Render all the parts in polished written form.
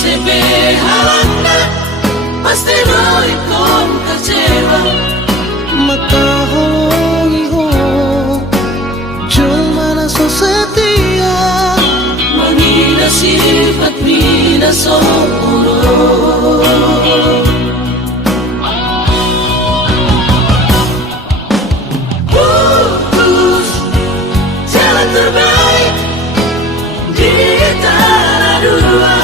se ve halangnya, pasti lo ikut kecewa. Makahongi ho, cuma naso setia, Menghina sifat mina sempurna. Putus jalan terbaik di tanah dua.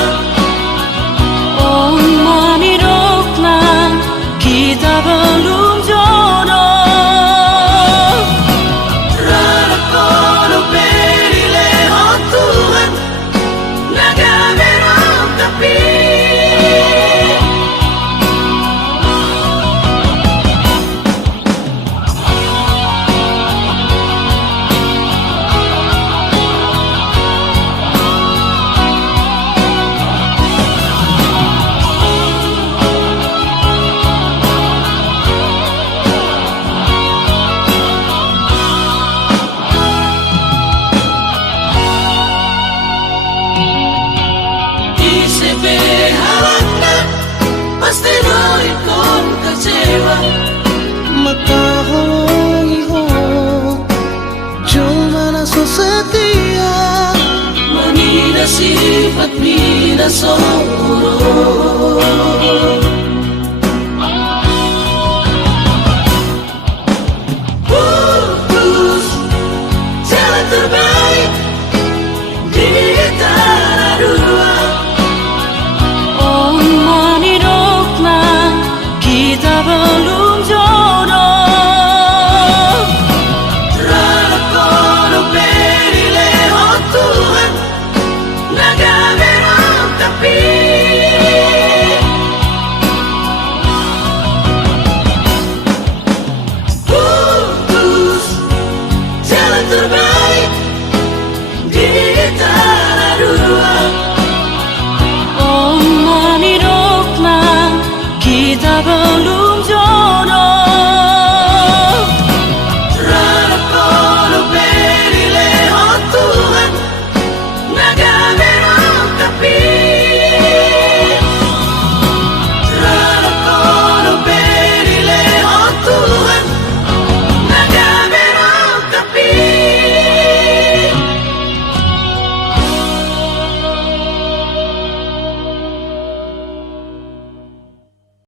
Oh meniroklah kita belum jodoh. Rara kono perile oh Tuhan, naga merah tapi se ve halangnya, pasti lo ikut kecewa. makahongi ho, cuma naso setia, Menghina sifat mina sempurna.